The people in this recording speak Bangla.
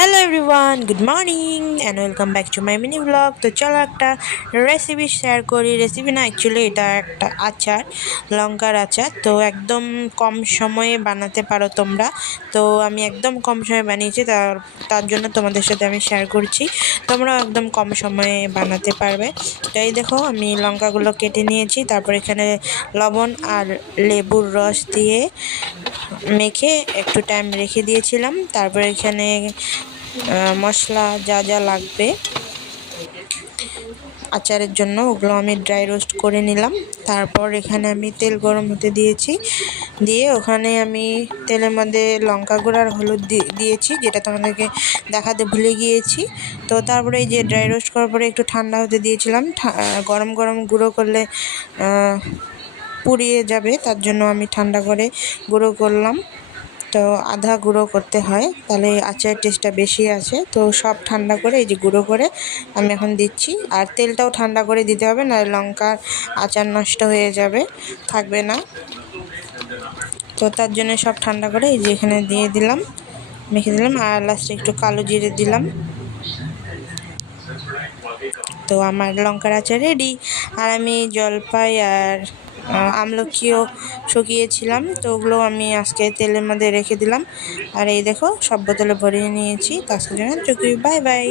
Hello everyone, good morning and welcome back to my mini blog. তো চলো একটা রেসিপি শেয়ার করি। রেসিপি না, অ্যাকচুয়ালি এটা একটা আচার, লঙ্কার আচার। তো একদম কম সময়ে বানাতে পারো তোমরা। তো আমি একদম কম সময়ে বানিয়েছি, তার জন্য তোমাদের সাথে আমি শেয়ার করছি। তোমরাও একদম কম সময়ে বানাতে পারবে। তো এই দেখো, আমি লঙ্কাগুলো কেটে নিয়েছি, তারপর এখানে লবণ আর লেবুর রস দিয়ে মেখে একটু টাইম রেখে দিয়েছিলাম। তারপর এখানে মশলা যা যা লাগবে আচারের জন্য ওগুলো আমি ড্রাই রোস্ট করে নিলাম। তারপর এখানে আমি তেল গরম হতে দিয়েছি, দিয়ে ওখানে আমি তেলের মধ্যে লঙ্কা গুঁড়ো আর হলুদ দিয়েছি, যেটা তোমাদেরকে দেখাতে ভুলে গিয়েছি। তো তারপরে এই যে ড্রাই রোস্ট করার পরে একটু ঠান্ডা হতে দিয়েছিলাম। গরম গরম গুঁড়ো করলে পুড়িয়ে যাবে, তার জন্য আমি ঠান্ডা করে গুঁড়ো করলাম। তো আধা গুঁড়ো করতে হয়, তাহলে আচারের টেস্টটা বেশি আছে। তো সব ঠান্ডা করে এই যে গুঁড়ো করে আমি এখন দিচ্ছি। আর তেলটাও ঠান্ডা করে দিতে হবে, না লঙ্কার আচার নষ্ট হয়ে যাবে, থাকবে না। তো তার জন্য সব ঠান্ডা করে এই যে এখানে দিয়ে দিলাম, মেখে দিলাম। আর লাস্টে একটু কালো জিরে দিলাম। তো আমার লঙ্কার আচার রেডি। আর আমি জলপাই আর আমলকিও শুকিয়েছিলাম, তো ওগুলো আমি আজকে তেলের মধ্যে রেখে দিলাম। আর এই দেখো, সব বোতলে ভরিয়ে নিয়েছি। তার জন্য বাই বাই।